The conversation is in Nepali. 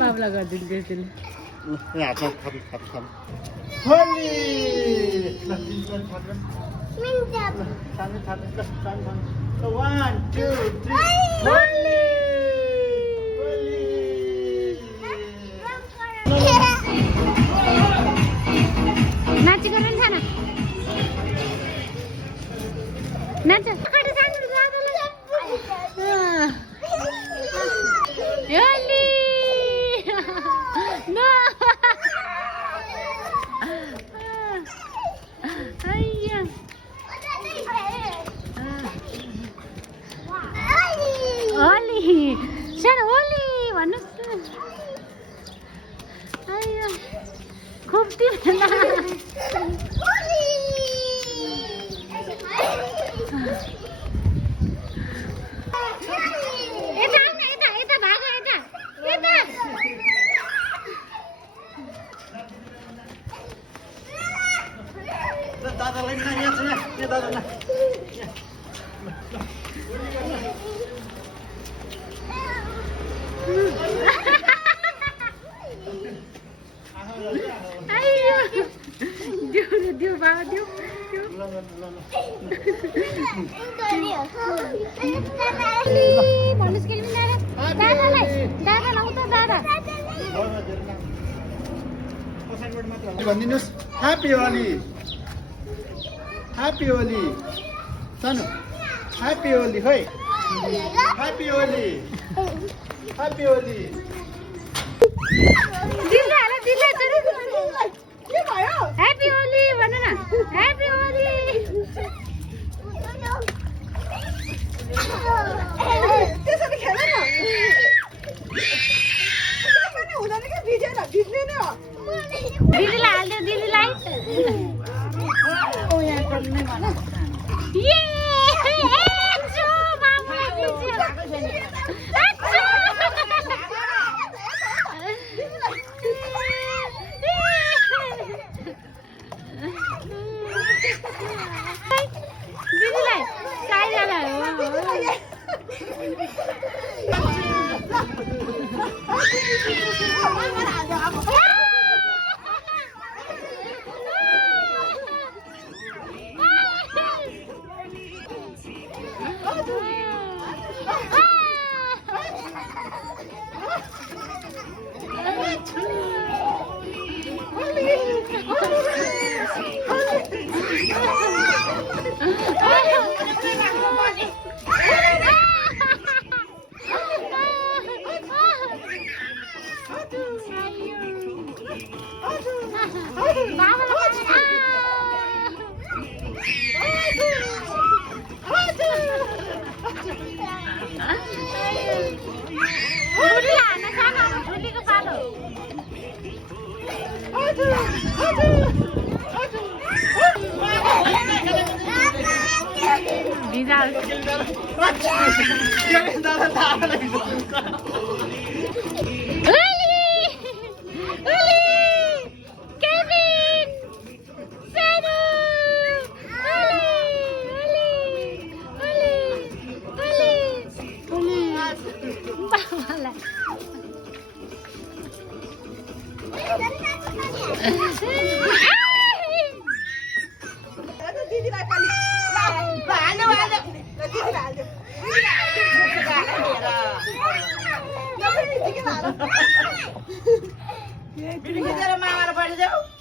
बाबला गरिदिनु त्यसले नाची गर्न थाहा नाच खूब दादालाई यहाँ दादा दियो बाबा दियो भन्नुहोस् कि दादालाई दादा लाउँ त दादा भनिदिनुहोस् ह्याप्पी होली ह्याप्पी होली सानो ह्याप्पी होली है happy Holi happy Holi happy Holi भन न ह्याप्पी होली त्यसरी खेल न हुँदैन क्या भिजेन भिज्दैन दिदीलाई हाल्दियो दिदीलाई दिदीलाई चाहिएला मामालाई पठाइदेऊ